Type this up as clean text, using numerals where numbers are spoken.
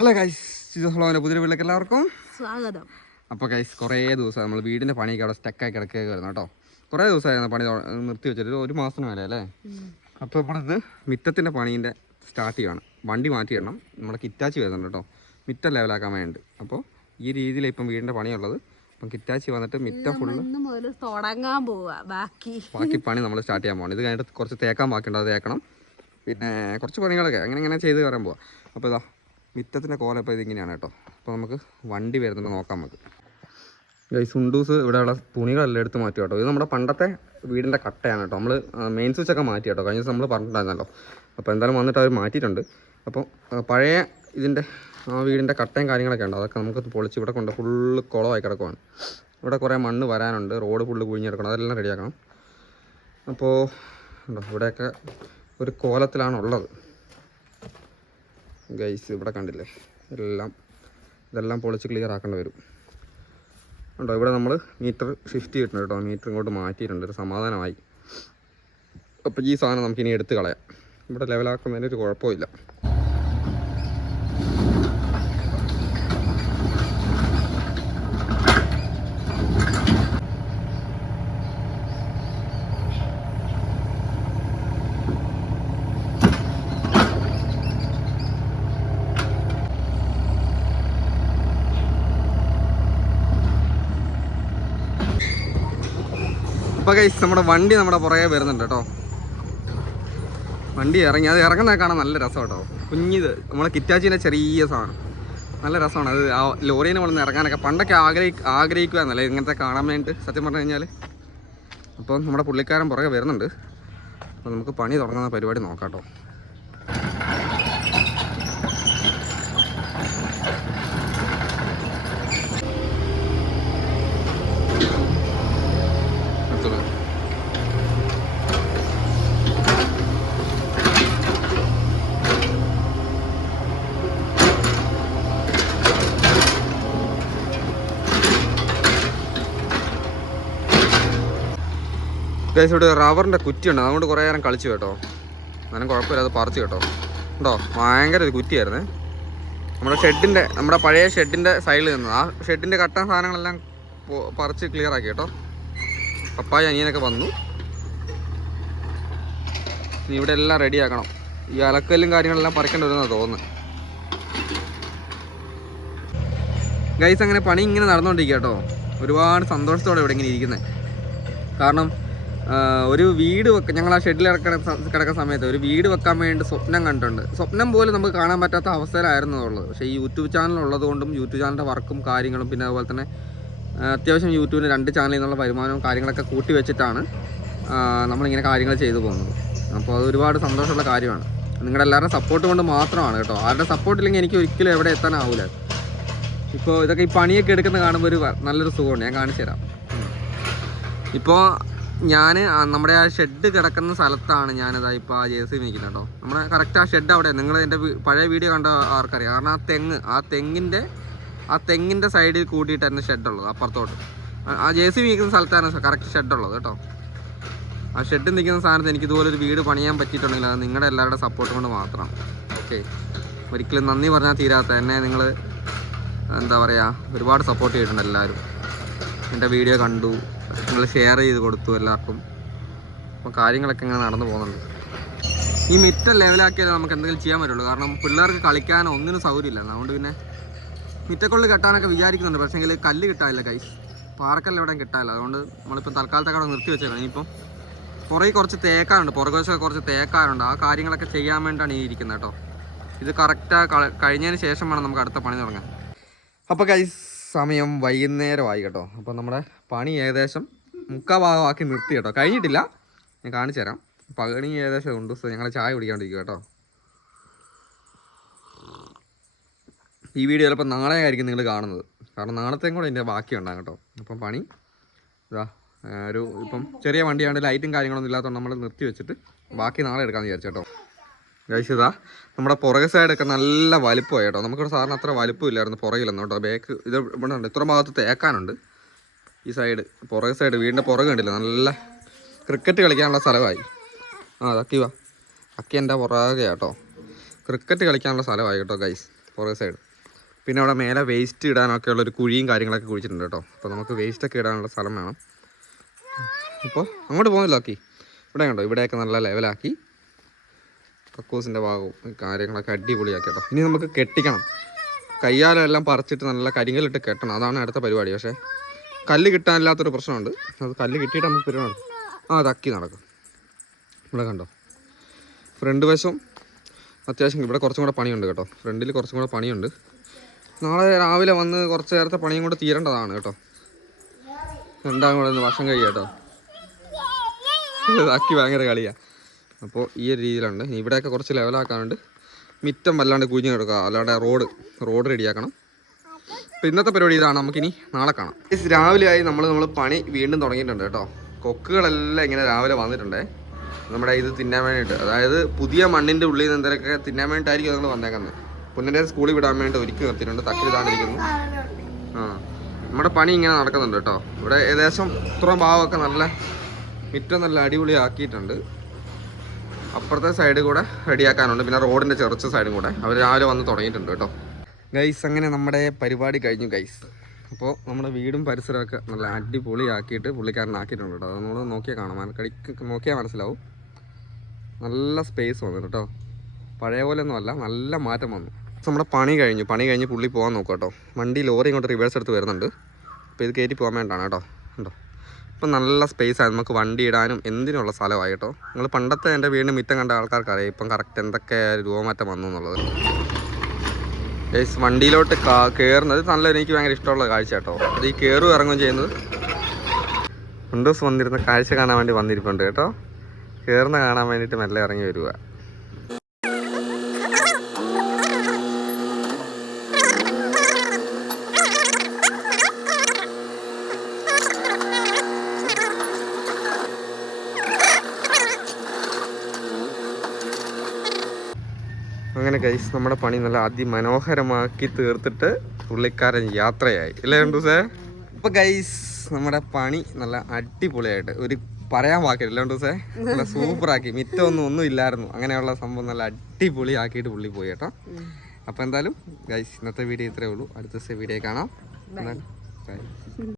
Hello guys, ഹലോൻ്റെ പുതിയ വീട്ടിലേക്ക് എല്ലാവർക്കും സ്വാഗതം. അപ്പോൾ ഗൈസ്, കുറേ ദിവസം നമ്മൾ വീടിൻ്റെ പണിയൊക്കെ അവിടെ സ്റ്റക്കായി കിടക്കുകയൊക്കെ വരുന്നു കേട്ടോ. കുറേ ദിവസമായിരുന്നു പണി നിർത്തി വെച്ചിട്ട്, ഒരു മാസത്തിന് മേലെ അല്ലേ. അപ്പോൾ നമ്മളിത് മിറ്റത്തിൻ്റെ പണീൻ്റെ സ്റ്റാർട്ട് ചെയ്യണം. വണ്ടി മാറ്റിയിടണം. നമ്മുടെ കിറ്റാച്ചി വരുന്നുണ്ട് കേട്ടോ, മിറ്റം ലെവലാക്കാൻ വേണ്ടി. അപ്പോൾ ഈ രീതിയിൽ ഇപ്പം വീടിൻ്റെ പണിയുള്ളത്. അപ്പം കിറ്റാച്ചി വന്നിട്ട് മിറ്റം ഫുള്ള് തുടങ്ങാൻ പോവുക. ബാക്കി പണി നമ്മൾ സ്റ്റാർട്ട് ചെയ്യാൻ പോകണം. ഇത് കഴിഞ്ഞിട്ട് കുറച്ച് തേക്കാൻ ബാക്കിയുണ്ട്, അത് തേക്കണം. പിന്നെ കുറച്ച് പണികളൊക്കെ അങ്ങനെ ചെയ്ത് കയറാൻ പോവാം. അപ്പോൾ ഇതാ മിറ്റത്തിൻ്റെ കോല ഇപ്പോൾ ഇതിങ്ങനെയാണ് കേട്ടോ. അപ്പോൾ നമുക്ക് വണ്ടി വരുന്നുണ്ട്, നോക്കാം നമുക്ക്. ഗൈസ്, ഉണ്ടൂസ് ഇവിടെയുള്ള തുണികളെല്ലാം എടുത്ത് മാറ്റി കേട്ടോ. ഇത് നമ്മുടെ പണ്ടത്തെ വീടിൻ്റെ കട്ടയാണ് കേട്ടോ. നമ്മൾ മെയിൻ സ്വിച്ചൊക്കെ മാറ്റി കേട്ടോ. കഴിഞ്ഞ ദിവസം നമ്മൾ പറഞ്ഞിട്ടുണ്ടായിരുന്നല്ലോ. അപ്പോൾ എന്തായാലും വന്നിട്ട് അവർ മാറ്റിയിട്ടുണ്ട്. അപ്പോൾ പഴയ ഇതിൻ്റെ വീടിൻ്റെ കട്ടയും കാര്യങ്ങളൊക്കെ ഉണ്ട്. അതൊക്കെ നമുക്ക് പൊളിച്ച് ഇവിടെ കൊണ്ട് ഫുള്ള് കുളമായി കിടക്കുവാണ്. ഇവിടെ കുറേ മണ്ണ് വരാനുണ്ട്, റോഡ് ഫുള്ള് കുഴിഞ്ഞെടുക്കണം, അതെല്ലാം റെഡിയാക്കണം. അപ്പോൾ ഉണ്ടോ, ഇവിടെയൊക്കെ ഒരു കോലത്തിലാണുള്ളത് ഗൈസ്. ഇവിടെ കണ്ടില്ലേ, ഇതെല്ലാം പൊളിച്ച് ക്ലിയർ ആക്കേണ്ടി വരും. ഉണ്ടോ, ഇവിടെ നമ്മൾ മീറ്റർ ഷിഫ്റ്റ് ചെയ്തിട്ടുണ്ട് കേട്ടോ. മീറ്റർ ഇങ്ങോട്ട് മാറ്റിയിട്ടുണ്ട്, ഒരു സമാധാനമായി. അപ്പോൾ ഈ സാധനം നമുക്കിനി എടുത്ത് കളയാം. ഇവിടെ ലെവലാക്കുന്നതിന് ഒരു കുഴപ്പമില്ല. അപ്പോൾ ഗൈസ്, നമ്മുടെ വണ്ടി നമ്മുടെ പുറകെ വരുന്നുണ്ട് കേട്ടോ. വണ്ടി ഇറങ്ങി, അത് ഇറങ്ങുന്നതൊക്കെ കാണാൻ നല്ല രസം കേട്ടോ. കുഞ്ഞിത് നമ്മളെ കിറ്റാച്ചീൻ്റെ ചെറിയ സാധനം, നല്ല രസമാണ് അത്. ആ ലോറിനെ വളർന്ന് ഇറങ്ങാനൊക്കെ പണ്ടൊക്കെ ആഗ്രഹിക്കുവാന്നല്ലേ ഇങ്ങനത്തെ കാണാൻ വേണ്ടിയിട്ട്, സത്യം പറഞ്ഞു കഴിഞ്ഞാൽ. അപ്പോൾ നമ്മുടെ പുള്ളിക്കാരൻ പുറകെ വരുന്നുണ്ട്. അപ്പോൾ നമുക്ക് പണി തുടങ്ങുന്ന പരിപാടി നോക്കാം കേട്ടോ. ഇവിടെ റബ്ബറിൻ്റെ കുറ്റിയുണ്ട്, അതുകൊണ്ട് കുറേ നേരം കളിച്ചു കേട്ടോ. അങ്ങനെ കുഴപ്പമില്ല, അത് പറിച്ചു കേട്ടോ. ഉണ്ടോ, ഭയങ്കര ഒരു കുറ്റിയായിരുന്നേ. നമ്മുടെ പഴയ ഷെഡിൻ്റെ സൈഡിൽ നിന്ന് ആ ഷെഡിൻ്റെ കട്ട സാധനങ്ങളെല്ലാം പറിച്ച് ക്ലിയർ ആക്കി കേട്ടോ. പപ്പായ അനിയനൊക്കെ വന്നു. ഇനി ഇവിടെ എല്ലാം റെഡിയാക്കണം. ഈ അലക്കല്ലും കാര്യങ്ങളെല്ലാം പറിക്കേണ്ടി വരുന്നതാണ് തോന്നുന്നത്. ഗൈസ്, അങ്ങനെ പണി ഇങ്ങനെ നടന്നുകൊണ്ടിരിക്കുക കേട്ടോ. ഒരുപാട് സന്തോഷത്തോടെ ഇവിടെ ഇങ്ങനെ ഇരിക്കുന്നത്. കാരണം ഒരു വീട് ഞങ്ങൾ ആ ഷെഡിൽ കിടക്കുന്ന സമയത്ത് ഒരു വീട് വെക്കാൻ വേണ്ടി സ്വപ്നം കണ്ടിട്ടുണ്ട്. സ്വപ്നം പോലും നമുക്ക് കാണാൻ പറ്റാത്ത അവസ്ഥയിലായിരുന്നു ഉള്ളത്. പക്ഷേ ഈ യൂട്യൂബ് ചാനൽ ഉള്ളതുകൊണ്ടും യൂട്യൂബ് ചാനലിൻ്റെ വർക്കും കാര്യങ്ങളും, പിന്നെ അതുപോലെ തന്നെ അത്യാവശ്യം യൂട്യൂബിന് 2 ചാനലിൽ നിന്നുള്ള വരുമാനവും കാര്യങ്ങളൊക്കെ കൂട്ടി വെച്ചിട്ടാണ് നമ്മളിങ്ങനെ കാര്യങ്ങൾ ചെയ്തു പോകുന്നത്. അപ്പോൾ അത് ഒരുപാട് സന്തോഷമുള്ള കാര്യമാണ്. നിങ്ങളുടെ എല്ലാവരുടെ സപ്പോർട്ട് കൊണ്ട് മാത്രമാണ് കേട്ടോ. ആരുടെ സപ്പോർട്ടില്ലെങ്കിൽ എനിക്ക് ഒരിക്കലും എവിടെ എത്താനാവില്ല. ഇപ്പോൾ ഇതൊക്കെ ഈ പണിയൊക്കെ എടുക്കുന്ന കാണുമ്പോൾ ഒരു നല്ലൊരു സുഖമുണ്ട്. ഞാൻ കാണിച്ചു തരാം. ഇപ്പോൾ ഞാൻ നമ്മുടെ ആ ഷെഡ് കിടക്കുന്ന സ്ഥലത്താണ് ഞാനിതാ ഇപ്പോൾ ആ JCB നിൽക്കുന്നത് കേട്ടോ. നമ്മുടെ കറക്റ്റ് ആ ഷെഡ് അവിടെ, നിങ്ങൾ എൻ്റെ പഴയ വീഡിയോ കണ്ട ആർക്കറിയാം. കാരണം ആ തെങ്ങിൻ്റെ സൈഡിൽ കൂട്ടിയിട്ടായിരുന്നു ഷെഡുള്ളത്, അപ്പുറത്തോട്ട്. ആ JCB നിൽക്കുന്ന സ്ഥലത്താണ് കറക്റ്റ് ഷെഡുള്ളത് കേട്ടോ. ആ ഷെഡ് നിൽക്കുന്ന സ്ഥാനത്ത് എനിക്ക് ഇതുപോലൊരു വീട് പണിയാൻ പറ്റിയിട്ടുണ്ടെങ്കിൽ അത് നിങ്ങളുടെ എല്ലാവരുടെ സപ്പോർട്ട് കൊണ്ട് മാത്രമാണ്. ഓക്കെ, ഒരിക്കലും നന്ദി പറഞ്ഞാൽ തീരാത്ത എന്നെ നിങ്ങൾ എന്താ പറയുക, ഒരുപാട് സപ്പോർട്ട് ചെയ്തിട്ടുണ്ട് എല്ലാവരും. എൻ്റെ വീഡിയോ കണ്ടു, നിങ്ങൾ ഷെയർ ചെയ്ത് കൊടുത്തു എല്ലാവർക്കും. അപ്പോൾ കാര്യങ്ങളൊക്കെ ഇങ്ങനെ നടന്നു പോകുന്നുണ്ട്. ഈ മിറ്റം ലെവലാക്കിയാൽ നമുക്ക് എന്തെങ്കിലും ചെയ്യാൻ പറ്റുള്ളൂ. കാരണം പിള്ളേർക്ക് കളിക്കാനോ ഒന്നിനും സൗകര്യമില്ല. അതുകൊണ്ട് പിന്നെ മിറ്റക്കൊള്ളി കെട്ടാനൊക്കെ വിചാരിക്കുന്നുണ്ട്. പക്ഷേങ്കിൽ കല്ല് കിട്ടാനില്ല ഗൈസ്, പാറക്കല്ല് എവിടെയും കിട്ടാനില്ല. അതുകൊണ്ട് നമ്മളിപ്പോൾ തൽക്കാലത്തൊക്കെ അവിടെ നിർത്തി വെച്ചേക്കണം. ഇനിയിപ്പം പുറകെ കുറച്ച് തേക്കാനുണ്ട്, പുറകുവശമൊക്കെ കുറച്ച് തേക്കാനുണ്ട്. ആ കാര്യങ്ങളൊക്കെ ചെയ്യാൻ വേണ്ടിയിട്ടാണ് ഈ ഇരിക്കുന്നത് കേട്ടോ. ഇത് കറക്റ്റാണ് കഴിഞ്ഞതിന് ശേഷം വേണം നമുക്ക് അടുത്ത പണി തുടങ്ങാൻ. അപ്പോൾ ഗൈസ്, സമയം വൈകുന്നേരമായി കേട്ടോ. അപ്പോൾ നമ്മുടെ പണി ഏകദേശം 3/4 ഭാഗമാക്കി നിർത്തി കേട്ടോ. കഴിഞ്ഞിട്ടില്ല, ഞാൻ കാണിച്ചു തരാം. പണി ഏകദേശം ഉണ്ട്. ഞങ്ങൾ ചായ കുടിക്കാണ്ടിരിക്കും കേട്ടോ. ഈ വീഡിയോ ചിലപ്പോൾ നാളെ ആയിരിക്കും നിങ്ങൾ കാണുന്നത്. കാരണം നാളത്തെയും കൂടെ എൻ്റെ ബാക്കിയുണ്ടാകും കേട്ടോ. അപ്പം പണി ഇതാ ഇപ്പം ചെറിയ വണ്ടിയാണ്ട് ലൈറ്റും കാര്യങ്ങളൊന്നും ഇല്ലാത്തതുകൊണ്ട് നമ്മൾ നിർത്തി വെച്ചിട്ട് ബാക്കി നാളെ എടുക്കാമെന്ന് വിചാരിച്ചു കേട്ടോ. ഗൈസ്, ഇതാ നമ്മുടെ പുറകെ സൈഡൊക്കെ നല്ല വലിപ്പമായി കേട്ടോ. നമുക്കിവിടെ സാറിന് അത്ര വലിപ്പമില്ലായിരുന്നു പുറകിലൊന്നും കേട്ടോ. ബാക്ക് ഇത് ഇവിടെ ഉണ്ട്, ഇത്ര ഭാഗത്ത് തേക്കാനുണ്ട്. ഈ സൈഡ് പുറകെ സൈഡ് വീടിൻ്റെ പുറകെ കണ്ടില്ല, നല്ല ക്രിക്കറ്റ് കളിക്കാനുള്ള സ്ഥലമായി. അക്കി എൻ്റെ പുറകെ കേട്ടോ. ക്രിക്കറ്റ് കളിക്കാനുള്ള സ്ഥലമായി കേട്ടോ ഗൈസ്. പുറകെ സൈഡ്. പിന്നെ അവിടെ മേലെ വേസ്റ്റ് ഇടാനൊക്കെ ഉള്ളൊരു കുഴിയും കാര്യങ്ങളൊക്കെ കുഴിച്ചിട്ടുണ്ട് കേട്ടോ. അപ്പോൾ നമുക്ക് വേസ്റ്റൊക്കെ ഇടാനുള്ള സ്ഥലം വേണം. അപ്പോൾ അങ്ങോട്ട് പോകുന്നില്ല ആക്കി. ഇവിടെ കണ്ടോ, ഇവിടെയൊക്കെ നല്ല ലെവലാക്കി കക്കൂസിൻ്റെ ഭാഗവും കാര്യങ്ങളൊക്കെ അടിപൊളിയാക്കി കേട്ടോ. ഇനി നമുക്ക് കെട്ടിക്കണം. കയ്യാലെല്ലാം പറിച്ചിട്ട് നല്ല കരിങ്കല്ലിട്ട് കെട്ടണം. അതാണ് അടുത്ത പരിപാടി. പക്ഷേ കല്ല് കിട്ടാനില്ലാത്തൊരു പ്രശ്നമുണ്ട്. അത് കല്ല് കിട്ടിയിട്ട് നമുക്ക് പരിപാടി തക്കി നടക്കും. ഇവിടെ കണ്ടോ, ഫ്രണ്ട് വശം അത്യാവശ്യം ഇവിടെ കുറച്ചും കൂടെ പണിയുണ്ട് കേട്ടോ. ഫ്രണ്ടിൽ കുറച്ചും കൂടെ പണിയുണ്ട്. നാളെ രാവിലെ വന്ന് കുറച്ച് നേരത്തെ പണിയും കൂടെ തീരേണ്ടതാണ് കേട്ടോ. രണ്ടാം കൂടെ ഒന്ന് വർഷം കഴിയും കേട്ടോ. അക്കി ഭയങ്കര കളിയാണ്. അപ്പോൾ ഈ ഒരു രീതിയിലുണ്ട്. ഇവിടെയൊക്കെ കുറച്ച് ലെവലാക്കാനുണ്ട്. മിറ്റം വല്ലാണ്ട് കുഴിഞ്ഞ് കിടക്കുക, അല്ലാണ്ട് റോഡ് റെഡിയാക്കണം. അപ്പോൾ ഇന്നത്തെ പരിപാടി ഇതാണ്. നമുക്കിനി നാളെ കാണാം. രാവിലെ ആയി നമ്മൾ പണി വീണ്ടും തുടങ്ങിയിട്ടുണ്ട് കേട്ടോ. കൊക്കുകളെല്ലാം ഇങ്ങനെ രാവിലെ വന്നിട്ടുണ്ടേ നമ്മുടെ ഇത് തിന്നാൻ വേണ്ടിയിട്ട്. അതായത് പുതിയ മണ്ണിൻ്റെ ഉള്ളിൽ നിന്ന് എന്തെങ്കിലുമൊക്കെ തിന്നാൻ വേണ്ടിയിട്ടായിരിക്കും നിങ്ങൾ വന്നേക്കുന്നത്. പുന്നിൻ്റെ സ്കൂളിൽ വിടാൻ വേണ്ടി ഒരുക്കി നിർത്തിയിട്ടുണ്ട്. തക്കിൽ താണ്ടിരിക്കുന്നു. നമ്മുടെ പണി ഇങ്ങനെ നടക്കുന്നുണ്ട് കേട്ടോ. ഇവിടെ ഏകദേശം ഇത്രയും ഭാഗമൊക്കെ നല്ല മിറ്റം നല്ല അടിപൊളിയാക്കിയിട്ടുണ്ട്. അപ്പുറത്തെ സൈഡ് കൂടെ റെഡിയാക്കാനുണ്ട്. പിന്നെ റോഡിൻ്റെ ചെറിച്ച സൈഡും കൂടെ അവർ രാവിലെ വന്ന് തുടങ്ങിയിട്ടുണ്ട് കേട്ടോ. ഗൈസ്, അങ്ങനെ നമ്മുടെ പരിപാടി കഴിഞ്ഞു ഗൈസ്. അപ്പോൾ നമ്മുടെ വീടും പരിസരമൊക്കെ നല്ല അടിപൊളിയാക്കിയിട്ട് പുള്ളിക്കാരനാക്കിയിട്ടുണ്ട് കേട്ടോ. അത് നമ്മൾ നോക്കിയാൽ കാണാം, നോക്കിയാൽ മനസ്സിലാവും. നല്ല സ്പേസ് വന്നു കേട്ടോ. പഴയ പോലെ ഒന്നുമല്ല, നല്ല മാറ്റം വന്നു. നമ്മുടെ പണി കഴിഞ്ഞ് പുള്ളി പോകാൻ നോക്കുക കേട്ടോ. വണ്ടി ലോറി ഇങ്ങോട്ട് റിവേഴ്സ് എടുത്ത് വരുന്നുണ്ട്. അപ്പോൾ ഇത് കയറ്റി പോകാൻ വേണ്ടിയിട്ടാണ് കേട്ടോ. ഉണ്ടോ, ഇപ്പം നല്ല സ്പേസാണ്. നമുക്ക് വണ്ടി ഇടാനും എന്തിനുള്ള സ്ഥലമായി കേട്ടോ. നിങ്ങൾ പണ്ടത്തെ എൻ്റെ വീടിന് മിറ്റം കണ്ട ആൾക്കാർക്കറിയാം ഇപ്പം കറക്റ്റ് എന്തൊക്കെ രൂപമാറ്റം വന്നു എന്നുള്ളത്. ഗൈസ്, വണ്ടിയിലോട്ട് കയറുന്നത് നല്ല എനിക്ക് ഭയങ്കര ഇഷ്ടമുള്ള കാഴ്ച കേട്ടോ. അത് ഈ കയറും ഇറങ്ങുകയും ചെയ്യുന്നത്. വിൻഡോസ് വന്നിരുന്ന കാഴ്ച കാണാൻ വേണ്ടി വന്നിരിപ്പുണ്ട് കേട്ടോ. കയറുന്ന കാണാൻ വേണ്ടിയിട്ട് മെല്ലെ ഇറങ്ങി വരിക. അങ്ങനെ ഗൈസ്, നമ്മുടെ പണി നല്ല അതിമനോഹരമാക്കി തീർത്തിട്ട് പുള്ളിക്കാരൻ യാത്രയായി അല്ലേ രണ്ടൂസേ? അപ്പോൾ ഗൈസ്, നമ്മുടെ പണി നല്ല അടിപൊളിയായിട്ട് ഒരു പറയാൻ വാക്കില്ല രണ്ടൂസേ, നല്ല സൂപ്പറാക്കി. ഒന്നും ഇല്ലായിരുന്നു. അങ്ങനെയുള്ള സംഭവം നല്ല അടിപൊളിയാക്കിയിട്ട് പുള്ളി പോയി കേട്ടോ. അപ്പോൾ എന്തായാലും ഗൈസ്, ഇന്നത്തെ വീഡിയോ ഇത്രയേ ഉള്ളൂ. അടുത്ത ദിവസത്തെ വീഡിയോ കാണാം.